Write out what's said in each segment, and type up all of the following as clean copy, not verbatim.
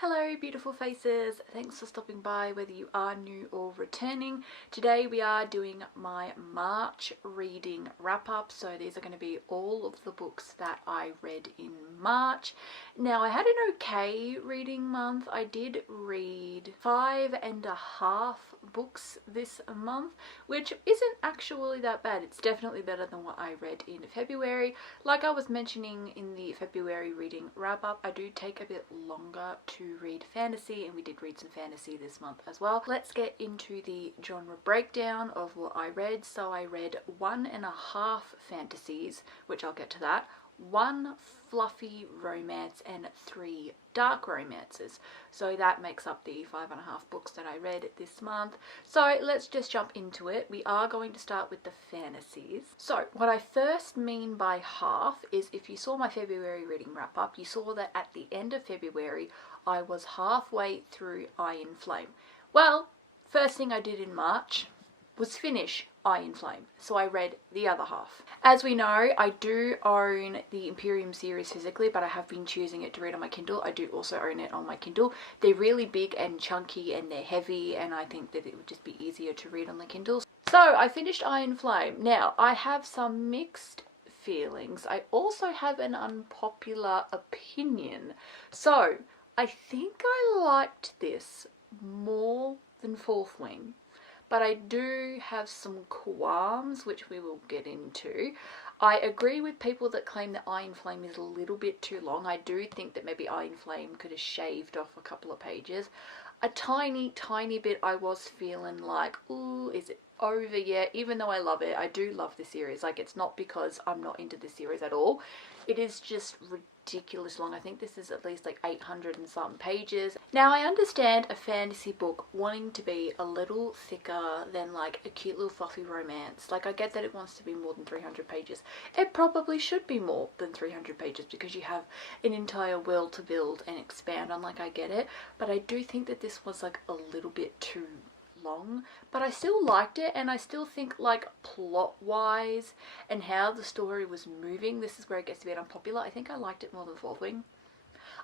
Hello beautiful faces, thanks for stopping by whether you are new or returning. Today we are doing my March reading wrap up, so these are going to be all of the books that I read in March. Now I had an okay reading month. I did read 5.5 books this month, which isn't actually that bad. It's definitely better than what I read in February. Like I was mentioning in the February reading wrap up, I do take a bit longer to read fantasy, and we did read some fantasy this month as well. Let's get into the genre breakdown of what I read. So I read 1.5 fantasies, which I'll get to that, 1 fluffy romance, and 3 dark romances. So that makes up the 5.5 books that I read this month. So let's just jump into it. We are going to start with the fantasies. So what I first mean by half is, if you saw my February reading wrap up, you saw that at the end of February I was halfway through Iron Flame. Well, first thing I did in March was finish Iron Flame, so I read the other half. As we know, I do own the Imperium series physically, but I have been choosing it to read on my Kindle. I do also own it on my Kindle. They're really big and chunky and they're heavy, and I think that it would just be easier to read on the Kindle. So I finished Iron Flame. Now I have some mixed feelings. I also have an unpopular opinion. So I think I liked this more than Fourth Wing, but I do have some qualms, which we will get into. I agree with people that claim that Iron Flame is a little bit too long. I do think that maybe Iron Flame could have shaved off a couple of pages. A tiny bit I was feeling like, ooh, is it over yet? Even though I love it, I do love the series. Like, it's not because I'm not into the series at all. It is just ridiculous long. I think this is at least like 800 and some pages. Now I understand a fantasy book wanting to be a little thicker than like a cute little fluffy romance. Like, I get that it wants to be more than 300 pages. It probably should be more than 300 pages because you have an entire world to build and expand on. Like, I get it, but I do think that this was like a little bit too long, but I still liked it, and I still think, like, plot wise and how the story was moving, this is where it gets a bit unpopular. I think I liked it more than Fourth Wing.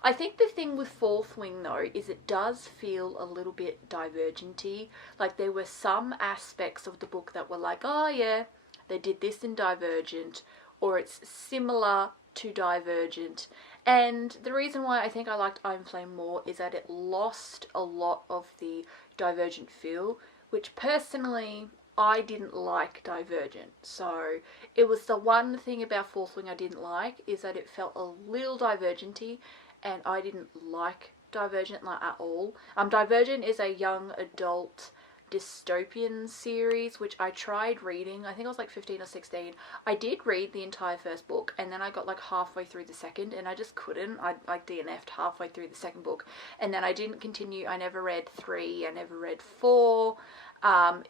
I think the thing with Fourth Wing though is it does feel a little bit divergenty. Like, there were some aspects of the book that were like, oh yeah, they did this in Divergent, or it's similar to Divergent. And the reason why I think I liked Iron Flame more is that it lost a lot of the Divergent feel, which personally I didn't like Divergent. So it was the one thing about Fourth Wing I didn't like, is that it felt a little Divergenty, and I didn't like Divergent like at all. Divergent is a young adult dystopian series which I tried reading. I think I was like 15 or 16. I did read the entire first book, and then I got like halfway through the second and I just couldn't. I like DNF'd halfway through the second book, and then I didn't continue. I never read 3, I never read 4. I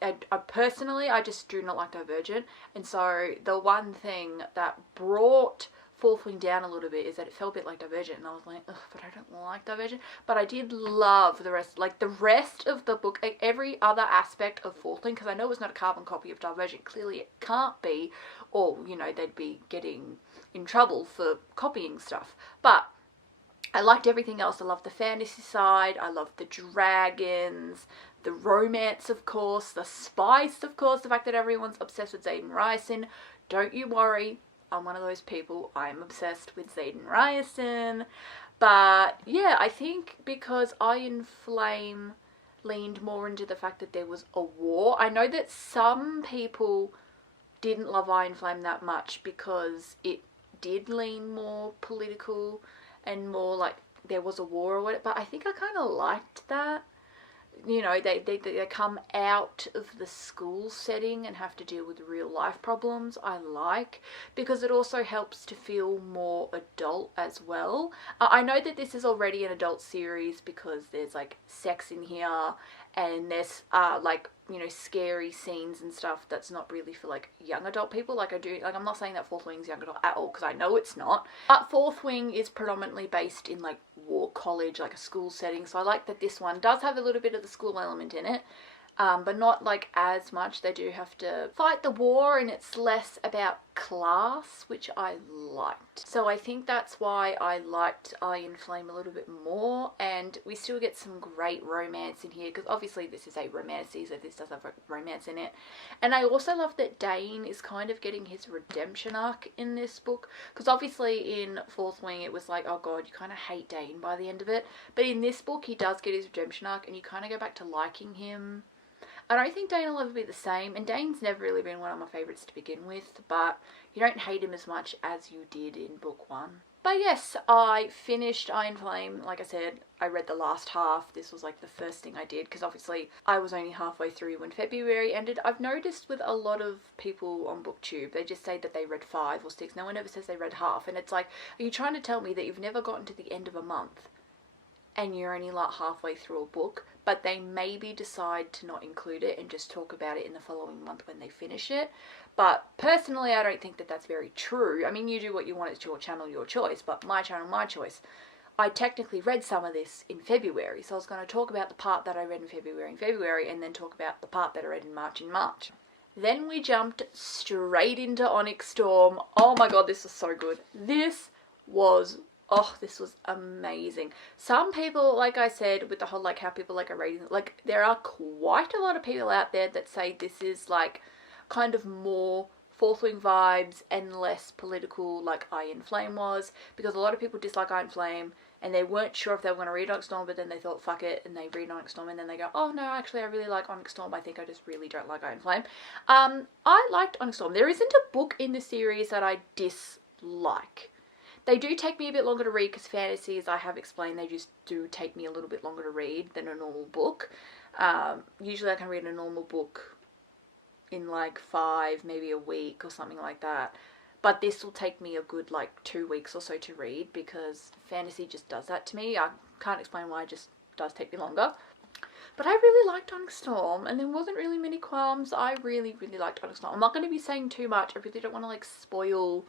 personally, I just do not like Divergent, and so the one thing that brought Fourth Wing down a little bit is that it felt a bit like Divergent, and I was like, ugh, but I don't like Divergent. But I did love the rest, like the rest of the book, like every other aspect of Fourth Wing, because I know it's not a carbon copy of Divergent. Clearly it can't be, or, you know, they'd be getting in trouble for copying stuff. But I liked everything else. I loved the fantasy side, I loved the dragons, the romance, of course, the spice, of course, the fact that everyone's obsessed with Xaden Ryerson. Don't you worry, I'm one of those people. I'm obsessed with Xaden Ryerson. But yeah, I think because Iron Flame leaned more into the fact that there was a war. I know that some people didn't love Iron Flame that much because it did lean more political and more like there was a war or whatever, but I think I kind of liked that. You know, they come out of the school setting and have to deal with real life problems. I like, because it also helps to feel more adult as well. I know that this is already an adult series because there's like sex in here, and there's like, you know, scary scenes and stuff that's not really for like young adult people. Like, I'm not saying that Fourth Wing's young adult at all, because I know it's not. But Fourth Wing is predominantly based in like war college, like a school setting. So I like that this one does have a little bit of the school element in it. But not like as much. They do have to fight the war, and it's less about class, which I liked. So I think that's why I liked Iron Flame a little bit more. And and we still get some great romance in here, because obviously this is a romance, so this does have romance in it. And I also love that Dain is kind of getting his redemption arc in this book, because obviously in Fourth Wing it was like, oh god, you kind of hate Dain by the end of it, but in this book he does get his redemption arc and you kind of go back to liking him. I don't think Dain will ever be the same, and Dain's never really been one of my favourites to begin with, but you don't hate him as much as you did in book 1. But yes, I finished Iron Flame. Like I said, I read the last half. This was like the first thing I did, because obviously I was only halfway through when February ended. I've noticed with a lot of people on BookTube, they just say that they read 5 or 6. No one ever says they read half, and it's like, are you trying to tell me that you've never gotten to the end of a month and you're only like halfway through a book, but they maybe decide to not include it and just talk about it in the following month when they finish it? But personally, I don't think that that's very true. I mean, you do what you want, it's your channel, your choice, but my channel, my choice. I technically read some of this in February, so I was going to talk about the part that I read in February, and then talk about the part that I read in March. Then we jumped straight into Onyx Storm. Oh my god, this was so good. This was amazing. Some people, like I said, with the whole like how people like are rating, like there are quite a lot of people out there that say this is like kind of more Fourth Wing vibes and less political like Iron Flame was, because a lot of people dislike Iron Flame and they weren't sure if they were going to read Onyx Storm, but then they thought fuck it and they read Onyx Storm and then they go, oh no, actually I really like Onyx Storm, I think I just really don't like Iron Flame. I liked Onyx Storm. There isn't a book in the series that I dislike. They do take me a bit longer to read, because fantasy, as I have explained, they just do take me a little bit longer to read than a normal book. Usually I can read a normal book in like 5, maybe a week or something like that. But this will take me a good like 2 weeks or so to read, because fantasy just does that to me. I can't explain why, it just does take me longer. But I really liked Onyx Storm, and there wasn't really many qualms. I really, really liked Onyx Storm. I'm not going to be saying too much. I really don't want to like spoil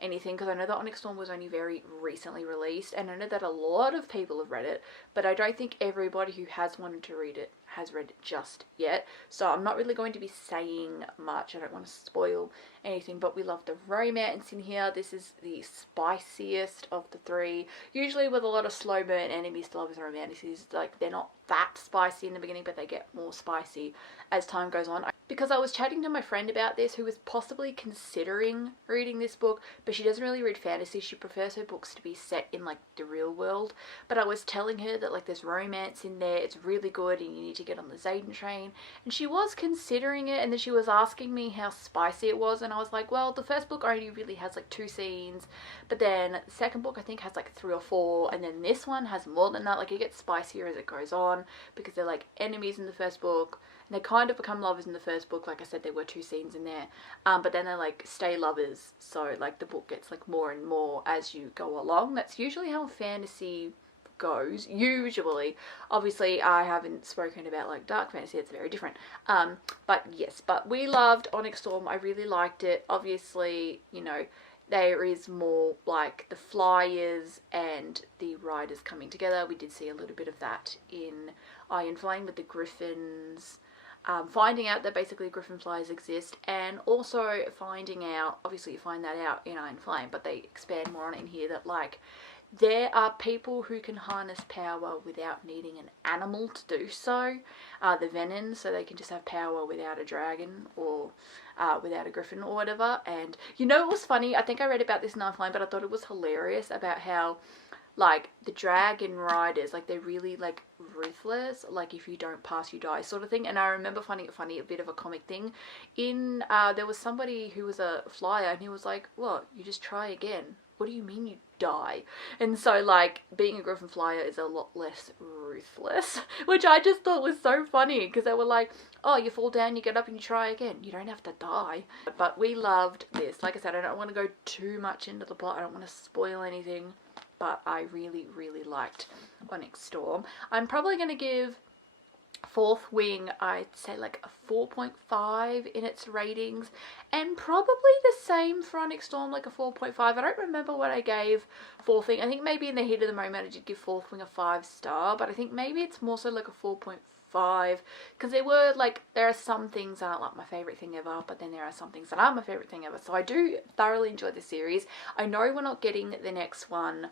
anything, because I know that Onyx Storm was only very recently released, and I know that a lot of people have read it, but I don't think everybody who has wanted to read it has read it just yet, so I'm not really going to be saying much. I don't want to spoil anything, but we love the romance in here. This is the spiciest of the 3. Usually with a lot of slow burn enemies to lovers and romantics, like they're not that spicy in the beginning, but they get more spicy as time goes on. Because I was chatting to my friend about this, who was possibly considering reading this book, but she doesn't really read fantasy. She prefers her books to be set in like the real world. But I was telling her that like there's romance in there, it's really good, and you need to get on the Xaden train. And she was considering it, and then she was asking me how spicy it was, and I was like, well, the first book only really has like 2 scenes, but then the second book I think has like 3 or 4, and then this one has more than that. Like it gets spicier as it goes on, because they're like enemies in the first book. They kind of become lovers in the first book. Like I said, there were 2 scenes in there. But then they like stay lovers. So like the book gets like more and more as you go along. That's usually how fantasy goes. Usually. Obviously, I haven't spoken about like dark fantasy. It's very different. But yes, but we loved Onyx Storm. I really liked it. Obviously, you know, there is more like the flyers and the riders coming together. We did see a little bit of that in Iron Flame with the griffins. Finding out that basically griffin flies exist, and also finding out, obviously you find that out in Iron Flame, but they expand more on it in here, that like there are people who can harness power without needing an animal to do so. The Venons, so they can just have power without a dragon or without a griffin or whatever. And you know what was funny? I think I read about this in Iron Flame, but I thought it was hilarious about how like the dragon riders, like they're really like ruthless, like if you don't pass you die sort of thing. And I remember finding it funny, a bit of a comic thing in there was somebody who was a flyer, and he was like, what, you just try again? What do you mean you die? And so like being a griffin flyer is a lot less ruthless, which I just thought was so funny, because they were like, oh, you fall down, you get up and you try again, you don't have to die. But we loved this. Like I said, I don't want to go too much into the plot, I don't want to spoil anything, but I really, really liked Onyx Storm. I'm probably going to give Fourth Wing, I'd say like a 4.5 in its ratings, and probably the same for Onyx Storm, like a 4.5. I don't remember what I gave Fourth Wing. I think maybe in the heat of the moment I did give Fourth Wing a 5-star, but I think maybe it's more so like a 4.5, because there are some things that aren't like my favourite thing ever, but then there are some things that are my favourite thing ever. So I do thoroughly enjoy the series. I know we're not getting the next one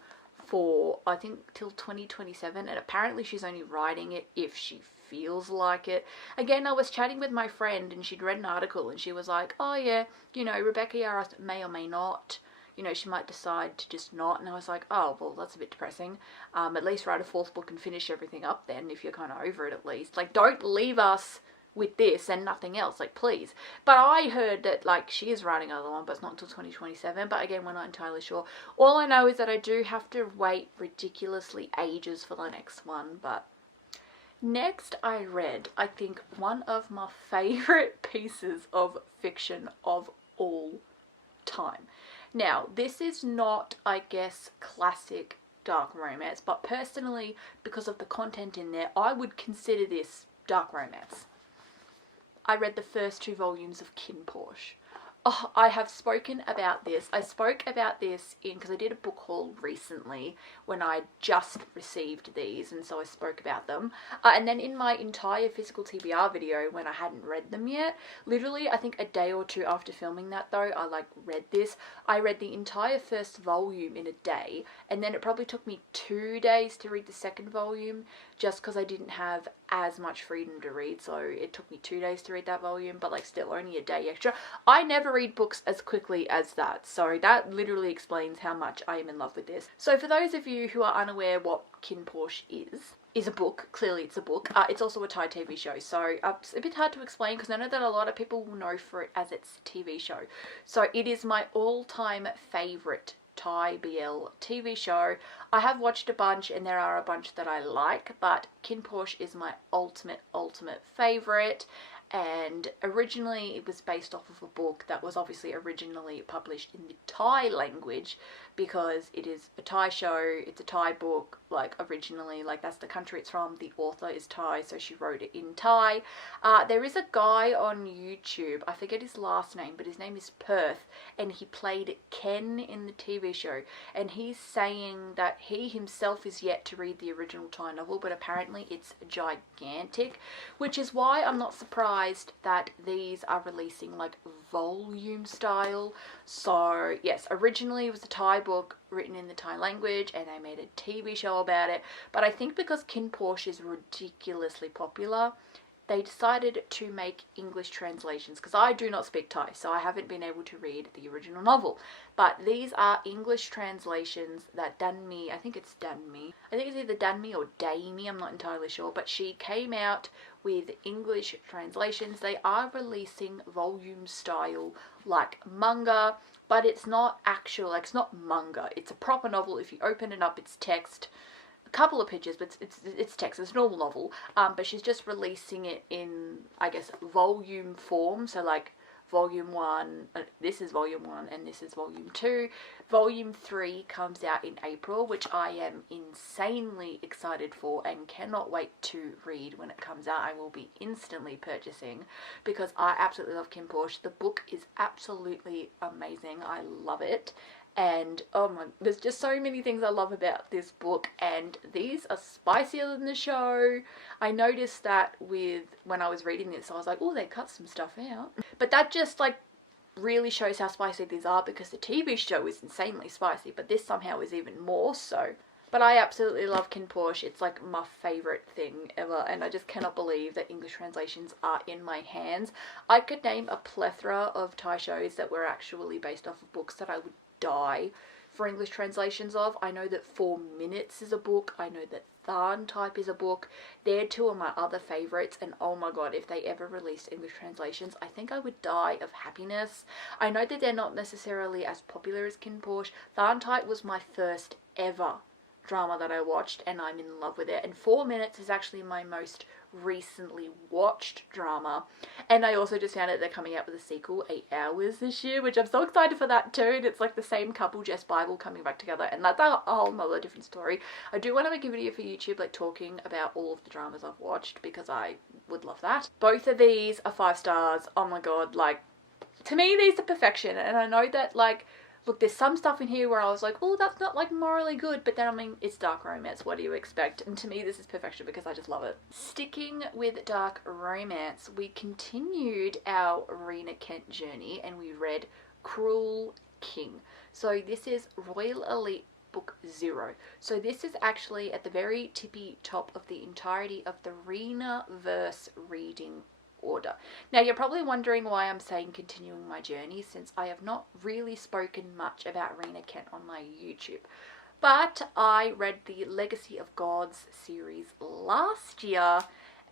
for, I think, till 2027, and apparently she's only writing it if she feels like it. Again, I was chatting with my friend and she'd read an article and she was like, oh yeah, you know, Rebecca Yarros may or may not, you know, she might decide to just not. And I was like, oh, well, that's a bit depressing. At least write a fourth book and finish everything up then, if you're kind of over it at least. Like, don't leave us with this and nothing else, like, please. But I heard that, like, she is writing another one, but it's not until 2027. But again, we're not entirely sure. All I know is that I do have to wait ridiculously ages for the next one. But next, I read, I think, one of my favorite pieces of fiction of all time. Now, this is not, I guess, classic dark romance, but personally, because of the content in there, I would consider this dark romance. I read the first 2 volumes of KinnPorsche. Oh, I have spoken about this. I spoke about this because I did a book haul recently when I just received these, and so I spoke about them. And then in my entire physical TBR video when I hadn't read them yet, literally I think a day or 2 after filming that though, I like read this. I read the entire first volume in a day, and then it probably took me 2 days to read the second volume just because I didn't have as much freedom to read, so it took me 2 days to read that volume, but like still only a day extra. I never read books as quickly as that, so that literally explains how much I am in love with this. So for those of you who are unaware what KinnPorsche is a book. Clearly it's a book. It's also a Thai TV show, so it's a bit hard to explain because I know that a lot of people will know for it as its TV show. So it is my all-time favourite Thai BL TV show. I have watched a bunch and there are a bunch that I like, but KinnPorsche is my ultimate favourite. And originally it was based off of a book that was obviously originally published in the Thai language because it is a Thai show, it's a Thai book, like originally, like that's the country it's from, the author is Thai, so she wrote it in Thai. There is a guy on YouTube, I forget his last name, but his name is Perth, and he played Ken in the TV show, and he's saying that he himself is yet to read the original Thai novel, but apparently it's gigantic, which is why I'm not surprised that these are releasing like volume style. So yes, originally it was a Thai book written in the Thai language and they made a TV show about it, but I think because KinnPorsche is ridiculously popular, they decided to make English translations, because I do not speak Thai, so I haven't been able to read the original novel. But these are English translations that Danmi, I think it's Danmi, I think it's either Danmi or Daimi, I'm not entirely sure, but she came out with English translations. They are releasing volume style like manga, but it's not actual, like it's not manga, it's a proper novel. If you open it up, it's text. A couple of pictures, but it's text. It's a normal novel, but she's just releasing it in, I guess, volume form. So like volume 1, this is volume 1 and this is volume 2. Volume 3 comes out in April, which I am insanely excited for and cannot wait to read when it comes out. I will be instantly purchasing because I absolutely love KinnPorsche. The book is absolutely amazing. I love it. And oh my, there's just so many things I love about this book, and these are spicier than the show. I noticed that when I was reading this, I was like, oh, they cut some stuff out. But that just like really shows how spicy these are, because the TV show is insanely spicy, but this somehow is even more so. But I absolutely love KinnPorsche. It's like my favourite thing ever, and I just cannot believe that English translations are in my hands. I could name a plethora of Thai shows that were actually based off of books that I would die for English translations of. I know that 4 Minutes is a book. I know that Tharn Type is a book. They're 2 of my other favourites, and oh my god, if they ever released English translations, I think I would die of happiness. I know that they're not necessarily as popular as KinnPorsche. Tharn Type was my first ever drama that I watched, and I'm in love with it. And 4 Minutes is actually my most recently watched drama, and I also just found out they're coming out with a sequel, 8 Hours, this year, which I'm so excited for that too. And it's like the same couple, Jess Bible, coming back together, and that's a whole nother different story. I do want to make a video for YouTube like talking about all of the dramas I've watched, because I would love that. Both of these are 5 stars. Oh my god, like, to me these are perfection. And I know that, like, look, there's some stuff in here where I was like, oh, that's not like morally good, but then I mean, it's dark romance, what do you expect? And to me this is perfection because I just love it. Sticking with dark romance, we continued our Rena Kent journey and we read Cruel King. So this is Royal Elite book 0. So this is actually at the very tippy top of the entirety of the Rena-verse reading order. Now you're probably wondering why I'm saying continuing my journey, since I have not really spoken much about Rena Kent on my YouTube. But I read the Legacy of Gods series last year,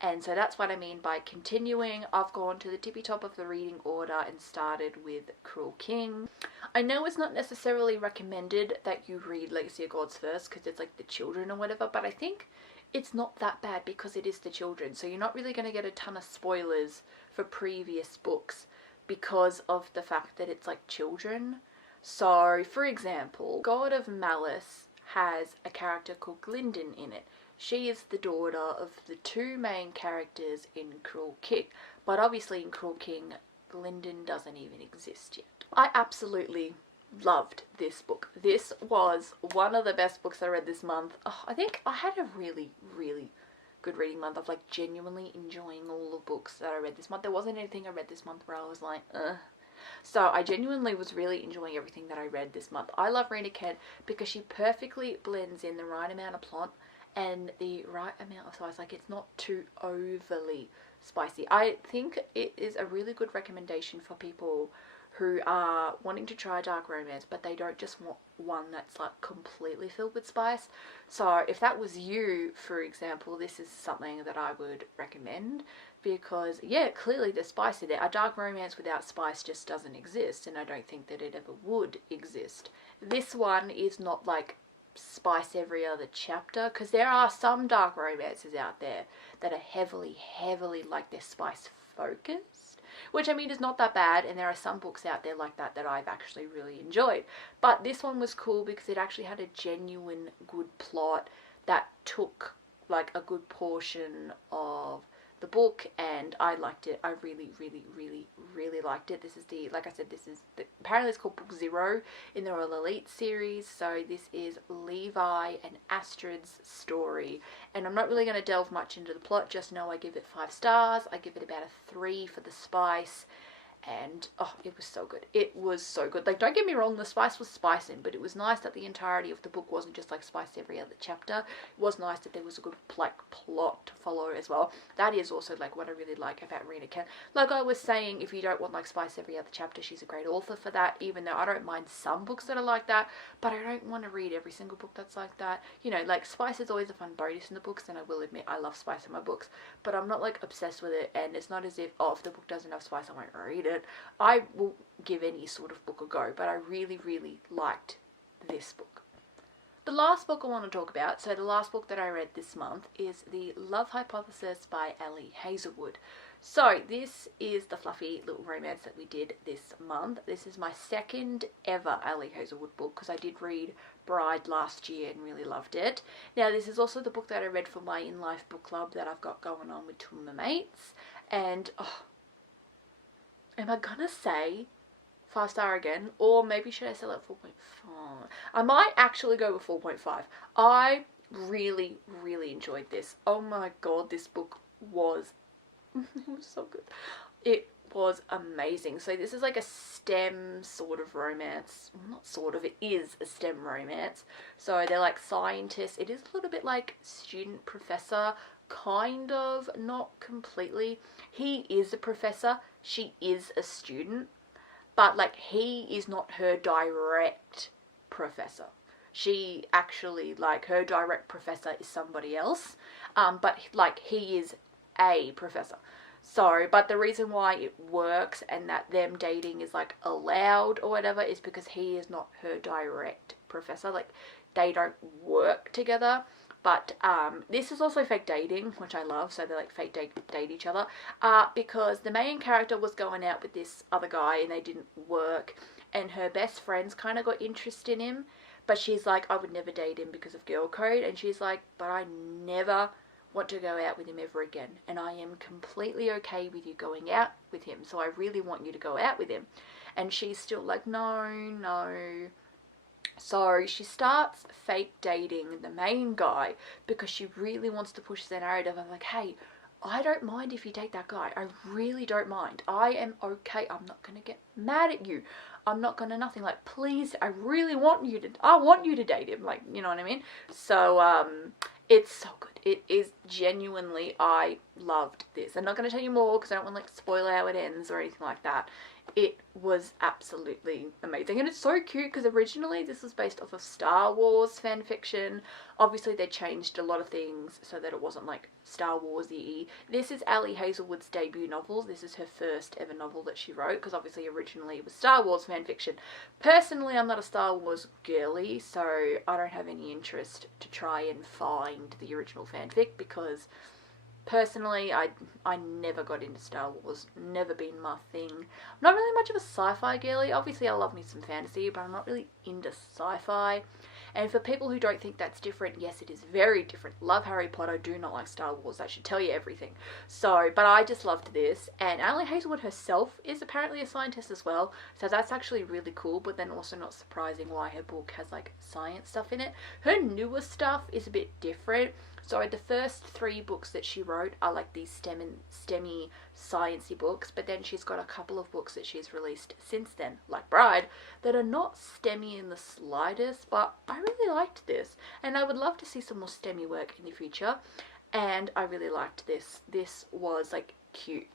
and so that's what I mean by continuing. I've gone to the tippy top of the reading order and started with Cruel King. I know it's not necessarily recommended that you read Legacy of Gods first because it's like the children or whatever, but I think it's not that bad because it is the children. So you're not really going to get a ton of spoilers for previous books because of the fact that it's like children. So, for example, God of Malice has a character called Glyndon in it. She is the daughter of the two main characters in Cruel King. But obviously in Cruel King, Glyndon doesn't even exist yet. I absolutely loved this book. This was one of the best books I read this month. Oh, I think I had a really, really good reading month of like genuinely enjoying all the books that I read this month. There wasn't anything I read this month where I was like, ugh. So I genuinely was really enjoying everything that I read this month. I love Rena Kent because she perfectly blends in the right amount of plot and the right amount of spice. Like, it's not too overly spicy. I think it is a really good recommendation for people who are wanting to try dark romance, but they don't just want one that's like completely filled with spice. So if that was you, for example, this is something that I would recommend, because yeah, clearly there's spice in there. A dark romance without spice just doesn't exist, and I don't think that it ever would exist. This one is not like spice every other chapter, because there are some dark romances out there that are heavily like they're spice focused, which I mean is not that bad, and there are some books out there like that that I've actually really enjoyed. But this one was cool because it actually had a genuine good plot that took like a good portion of the book, and I liked it. I really liked it. This is the, like I said, this is the, apparently it's called book 0 in the Royal Elite series. So this is Levi and Astrid's story, and I'm not really going to delve much into the plot. Just know I give it 5 stars. I give it about a 3 for the spice. And oh, it was so good. It was so good. Like, don't get me wrong, the spice was spicing, but it was nice that the entirety of the book wasn't just like spice every other chapter. It was nice that there was a good like plot to follow as well. That is also like what I really like about Rena Kent. Like I was saying, if you don't want like spice every other chapter, she's a great author for that, even though I don't mind some books that are like that, but I don't want to read every single book that's like that. You know, like spice is always a fun bonus in the books, and I will admit I love spice in my books, but I'm not like obsessed with it, and it's not as if, oh, if the book doesn't have spice, I won't read it. I will give any sort of book a go, but I really liked this book. The last book I want to talk about, so the last book that I read this month, is The Love Hypothesis by Ali Hazelwood. So this is the fluffy little romance that we did this month. This is my second ever Ali Hazelwood book, because I did read Bride last year and really loved it. Now this is also the book that I read for my in-life book club that I've got going on with two of my mates, and oh, am I gonna say 5-star again? Or maybe should I sell it 4.5? I might actually go with 4.5. I really enjoyed this. Oh my god, this book was it was so good. It was amazing. So this is like a STEM sort of romance. Well, not sort of, it is a STEM romance. So they're like scientists. It is a little bit like student professor, kind of, not completely. He is a professor, she is a student, but like he is not her direct professor. She actually, like, her direct professor is somebody else, but like he is a professor. So, but the reason why it works and that them dating is like allowed or whatever is because he is not her direct professor. Like, they don't work together. But this is also fake dating, which I love. So they like fake date each other, because the main character was going out with this other guy and they didn't work, and her best friends kind of got interest in him, but she's like, I would never date him because of girl code. And she's like, but I never want to go out with him ever again, and I am completely okay with you going out with him, so I really want you to go out with him. And she's still like, no. So she starts fake dating the main guy because she really wants to push the narrative of like, hey, I don't mind if you date that guy. I really don't mind. I am okay. I'm not going to get mad at you. I'm not gonna nothing. Like, please, I want you to date him. Like, you know what I mean? So, it's so good. It is genuinely, I loved this. I'm not going to tell you more because I don't want to like spoil how it ends or anything like that. It was absolutely amazing, and it's so cute because originally this was based off of Star Wars fan fiction. Obviously they changed a lot of things so that it wasn't like Star Wars-y. This is Ali Hazelwood's debut novel. This is her first ever novel that she wrote, because obviously originally it was Star Wars fan fiction. Personally, I'm not a Star Wars girly, so I don't have any interest to try and find the original fanfic, because personally, I never got into Star Wars. Never been my thing. I'm not really much of a sci-fi girly. Obviously, I love me some fantasy, but I'm not really into sci-fi. And for people who don't think that's different, yes, it is very different. Love Harry Potter, do not like Star Wars. That should tell you everything. So, but I just loved this. And Ali Hazelwood herself is apparently a scientist as well. So that's actually really cool, but then also not surprising why her book has like science stuff in it. Her newer stuff is a bit different. So the first 3 books that she wrote are like these STEMmy sciencey books, but then she's got a couple of books that she's released since then, like Bride, that are not STEMmy in the slightest, but I really liked this, and I would love to see some more STEMmy work in the future, and I really liked this. This was like cute.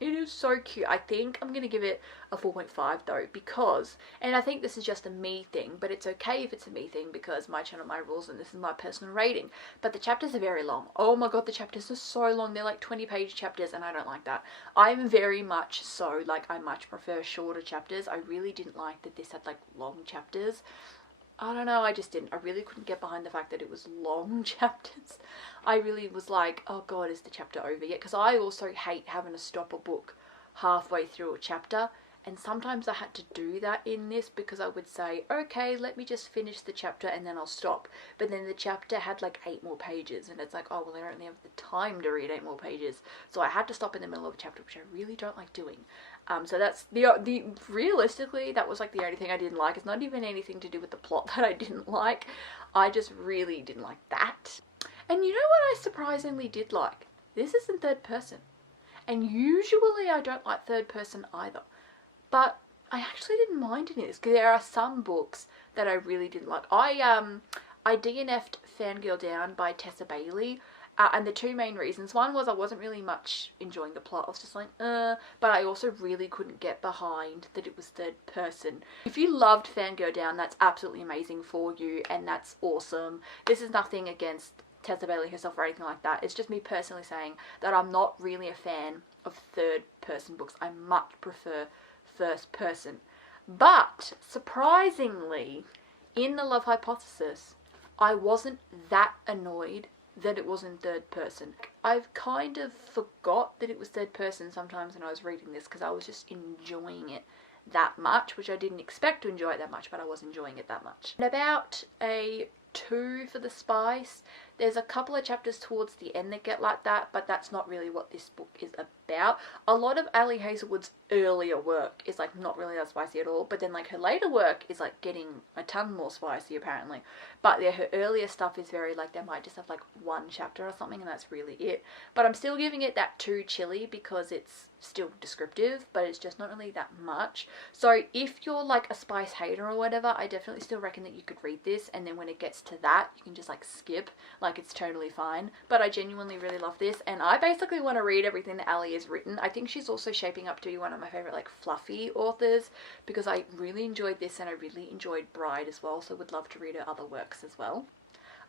It is so cute. I think I'm going to give it a 4.5 though, because, and I think this is just a me thing, but it's okay if it's a me thing because my channel, my rules, and this is my personal rating. But the chapters are very long. Oh my god, the chapters are so long. They're like 20-page chapters, and I don't like that. I'm very much so, like, I much prefer shorter chapters. I really didn't like that this had like long chapters. I don't know, I just didn't. I really couldn't get behind the fact that it was long chapters. I really was like, oh god, is the chapter over yet? Because I also hate having to stop a book halfway through a chapter. And sometimes I had to do that in this because I would say, okay, let me just finish the chapter and then I'll stop. But then the chapter had like 8 more pages and it's like, oh, well, I don't really have the time to read 8 more pages. So I had to stop in the middle of a chapter, which I really don't like doing. So that's the realistically, that was like the only thing I didn't like. It's not even anything to do with the plot that I didn't like. I just really didn't like that. And you know what I surprisingly did like? This is in third person. And usually I don't like third person either. But I actually didn't mind in this, because there are some books that I really didn't like. I DNF'd Fangirl Down by Tessa Bailey, and the 2 main reasons. One was I wasn't really much enjoying the plot. I was just like, but I also really couldn't get behind that it was third person. If you loved Fangirl Down, that's absolutely amazing for you, and that's awesome. This is nothing against Tessa Bailey herself or anything like that. It's just me personally saying that I'm not really a fan of third person books. I much prefer first person. But surprisingly, in The Love Hypothesis, I wasn't that annoyed that it was in third person. I've kind of forgot that it was third person sometimes when I was reading this because I was just enjoying it that much, which I didn't expect to enjoy it that much, but I was enjoying it that much. And about a 2 for the spice. There's a couple of chapters towards the end that get like that, but that's not really what this book is about. A lot of Ali Hazelwood's earlier work is like not really that spicy at all, but then like her later work is like getting a ton more spicy apparently. But yeah, her earlier stuff is very like, they might just have like 1 chapter or something and that's really it. But I'm still giving it that 2 chili because it's still descriptive, but it's just not really that much. So if you're like a spice hater or whatever, I definitely still reckon that you could read this, and then when it gets to that, you can just like skip, like it's totally fine. But I genuinely really love this, and I basically want to read everything that Ali has written. I think she's also shaping up to be one of my favorite like fluffy authors, because I really enjoyed this and I really enjoyed Bride as well, so would love to read her other works as well.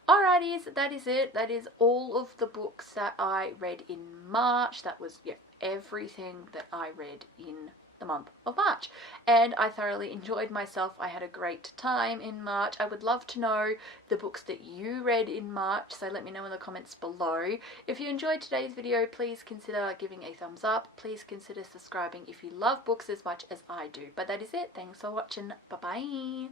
Alrighties, that is it. That is all of the books that I read in March. That was, yeah, everything that I read in the month of March, and I thoroughly enjoyed myself. I had a great time in March. I would love to know the books that you read in March, so let me know in the comments below. If you enjoyed today's video, please consider giving a thumbs up. Please consider subscribing if you love books as much as I do. But that is it. Thanks for watching. Bye bye.